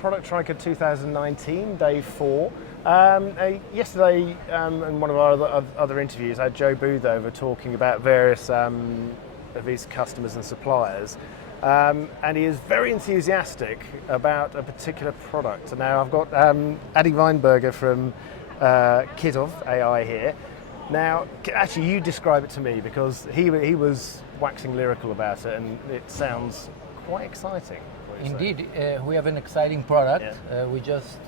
productronica 2019, day 4. Yesterday, in one of our other interviews, I had Joe Booth over talking about various of his customers and suppliers, and he is very enthusiastic about a particular product. Now I've got Adi Weinberger from Kitov AI here. Now, actually, you describe it to me, because he was waxing lyrical about it, and it sounds quite exciting. Indeed, we have an exciting product. Yeah. We just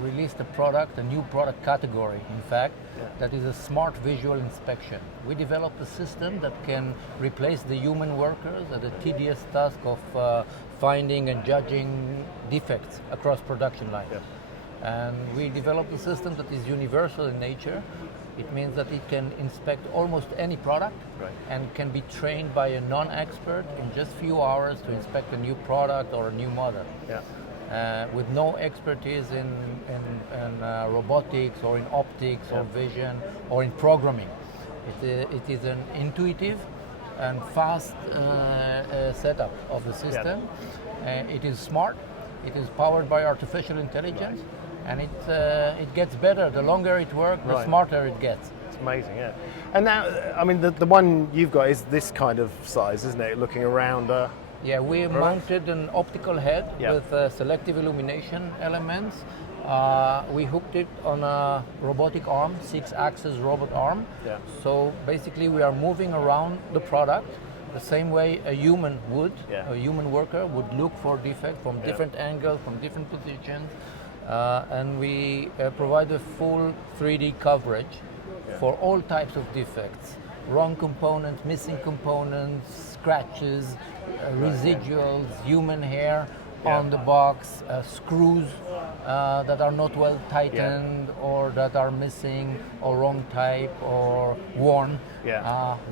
released a new product category, in fact, that is a smart visual inspection. We developed a system that can replace the human workers at the tedious task of finding and judging defects across production lines. Yeah. And we developed a system that is universal in nature. It means that it can inspect almost any product, right, and can be trained by a non-expert in just few hours to inspect a new product or a new model. Yeah. With no expertise in robotics or in optics or vision or in programming. It is an intuitive and fast setup of the system. It is smart. It is powered by artificial intelligence. Right. And it gets better. The longer it works, the smarter it gets. It's amazing, yeah. And now, I mean, the one you've got is this kind of size, isn't it? Looking around. Yeah, we mounted an optical head with selective illumination elements. We hooked it on a robotic arm, 6-axis robot arm. Yeah. So basically, we are moving around the product the same way a human would. Yeah. A human worker would look for defects from different angles, from different positions. And we provide a full 3D coverage for all types of defects. Wrong components, missing components, scratches, residuals, human hair on the box, screws that are not well tightened or that are missing or wrong type or worn.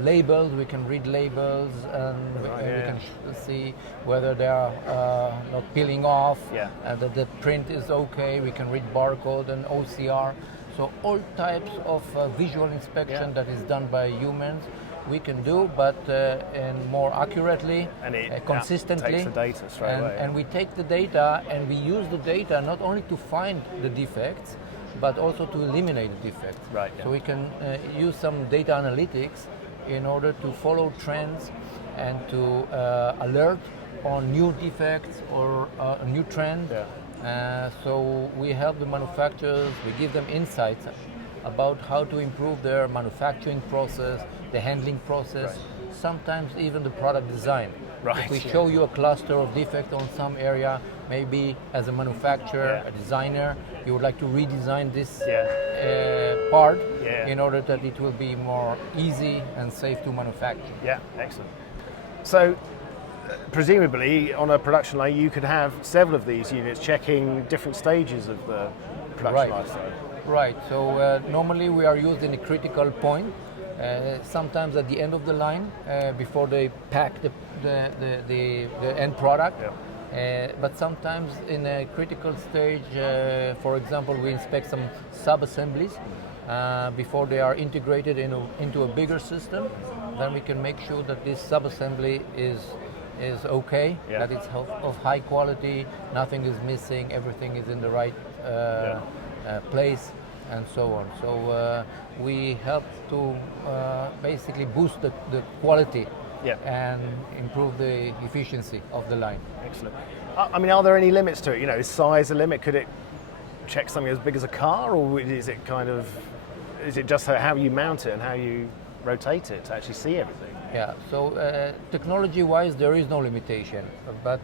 Labels, we can read labels and we can see whether they are not peeling off, that the print is okay. We can read barcode and OCR. So all types of visual inspection that is done by humans we can do, but and more accurately, and consistently. Takes the data straight away. And we take the data and we use the data not only to find the defects, but also to eliminate the defects. Right. So we can use some data analytics in order to follow trends and to alert on new defects or a new trend. So we help the manufacturers, we give them insights about how to improve their manufacturing process, the handling process, sometimes even the product design. Right. If we show you a cluster of defects on some area, maybe as a manufacturer, a designer, you would like to redesign this part in order that it will be more easy and safe to manufacture. Yeah, excellent. So, presumably on a production line you could have several of these units checking different stages of the production life cycle. Right, so normally we are used in a critical point, sometimes at the end of the line, before they pack the end product, but sometimes in a critical stage, for example, we inspect some sub-assemblies before they are integrated into a bigger system. Then we can make sure that this sub-assembly is okay, that it's of high quality, nothing is missing, everything is in the right place, and so on. So we help to basically boost the quality and improve the efficiency of the line. Excellent. I mean, are there any limits to it? You know, is size a limit? Could it check something as big as a car, or is it just how you mount it and how you rotate it to actually see everything? Yeah, so technology-wise there is no limitation, but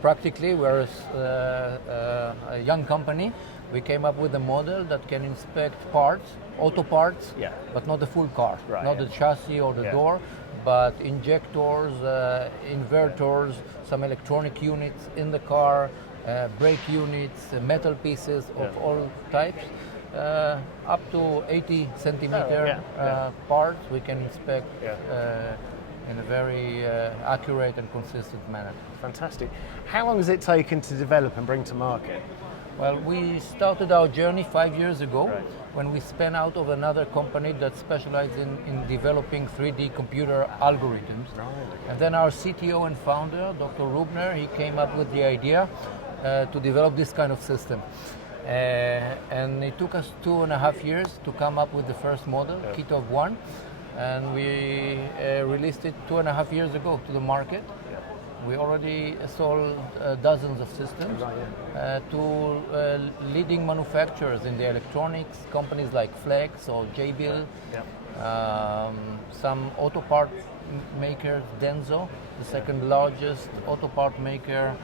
practically we're a young company. We came up with a model that can inspect parts, auto parts, but not the full car, not the chassis or the door, but injectors, inverters, some electronic units in the car, brake units, metal pieces of all types. Up to 80 centimeter parts we can inspect in a very accurate and consistent manner. Fantastic. How long has it taken to develop and bring to market? Well, we started our journey 5 years ago Right. when we spun out of another company that specialized in developing 3D computer algorithms. And then our CTO and founder, Dr. Rubner, he came up with the idea to develop this kind of system. And it took us 2.5 years to come up with the first model, Kitov AI, and we released it 2.5 years ago to the market. We already sold dozens of systems to leading manufacturers in the electronics, companies like Flex or JBL, some auto part makers, Denso, the second largest auto part maker,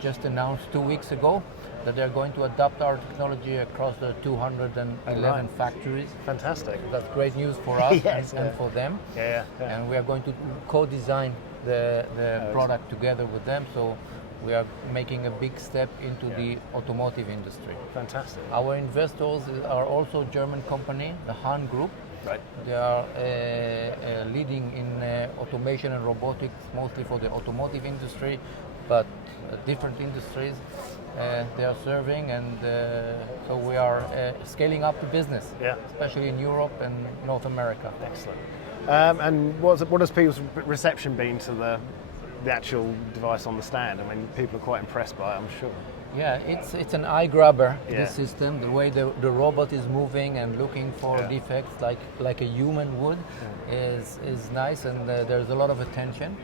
just announced 2 weeks ago that they're going to adopt our technology across the 211 factories. Fantastic. That's great news for us Yes, and for them. And we are going to co-design the product together with them. So we are making a big step into the automotive industry. Fantastic. Our investors are also a German company, the Han Group. Right. They are leading in automation and robotics, mostly for the automotive industry, but different industries they are serving, and so we are scaling up the business, especially in Europe and North America. Excellent. And what has people's reception been to the actual device on the stand? I mean, people are quite impressed by it, I'm sure. Yeah, it's an eye grabber, this system. The way the robot is moving and looking for defects like a human would is nice, and there's a lot of attention.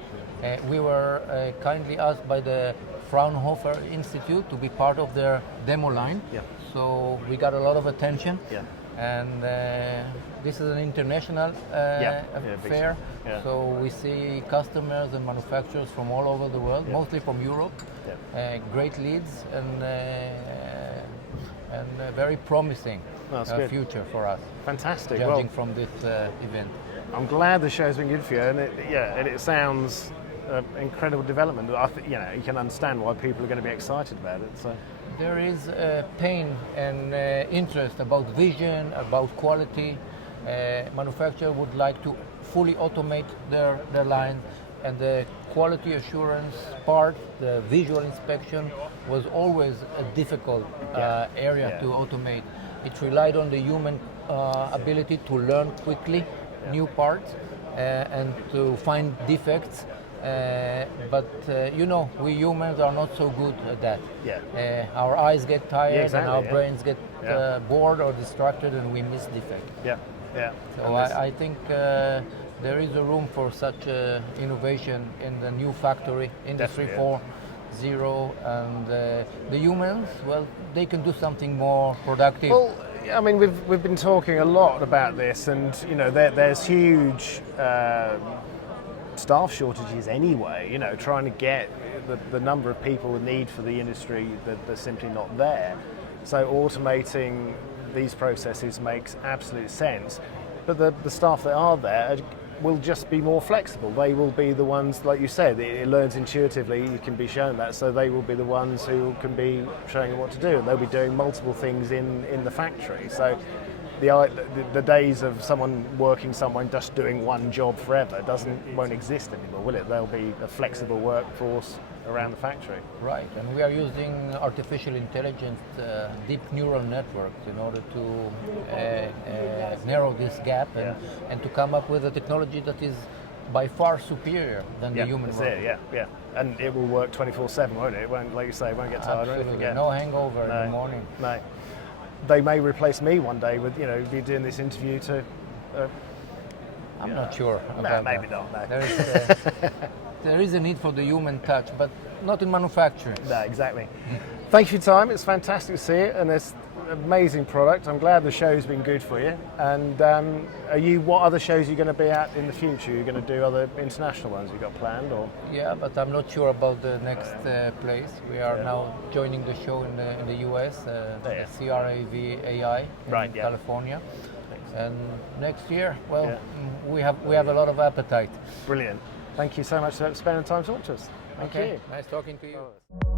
We were kindly asked by the Fraunhofer Institute to be part of their demo line, so we got a lot of attention. And this is an international fair, so we see customers and manufacturers from all over the world, mostly from Europe. Great leads and very promising future for us. Fantastic. Judging from this event. I'm glad the show's been good for you, and it sounds incredible development. You can understand why people are going to be excited about it. So. There is pain and interest about vision, about quality. Manufacturer would like to fully automate their line, and the quality assurance part, the visual inspection, was always a difficult area to automate. It relied on the human ability to learn quickly new parts and to find defects. But we humans are not so good at that. Our eyes get tired and our brains get bored or distracted, and we miss defects. So I think there is a room for such innovation in the new factory, Industry 4.0, and the humans, well, they can do something more productive. Well, I mean, we've been talking a lot about this, and there's huge staff shortages anyway. Trying to get the number of people with need for the industry that they're simply not there. So automating these processes makes absolute sense. But the staff that are there will just be more flexible. They will be the ones, like you said, it learns intuitively, you can be shown that, so they will be the ones who can be showing you what to do, and they'll be doing multiple things in the factory. So the days of someone working somewhere and just doing one job forever won't exist anymore, will it? There'll be a flexible workforce around the factory. Right, and we are using artificial intelligence, deep neural networks in order to narrow this gap and to come up with a technology that is by far superior than the human work. And it will work 24/7, won't it? It won't, like you say, it won't get tired. Absolutely, no hangover in the morning. No. They may replace me one day with, be doing this interview to... I'm not sure about maybe that. not, no. There is a need for the human touch, but not in manufacturing. No, exactly. Thank you for your time. It's fantastic to see it, and it's an amazing product. I'm glad the show's been good for you. And what other shows are you going to be at in the future? Are you going to do other international ones you've got planned? Or? Yeah, but I'm not sure about the next place. We are now joining the show in the US, the Adi AI in California. And next year, we have a lot of appetite. Brilliant. Thank you so much for spending time talking to us. Thank you. Nice talking to you.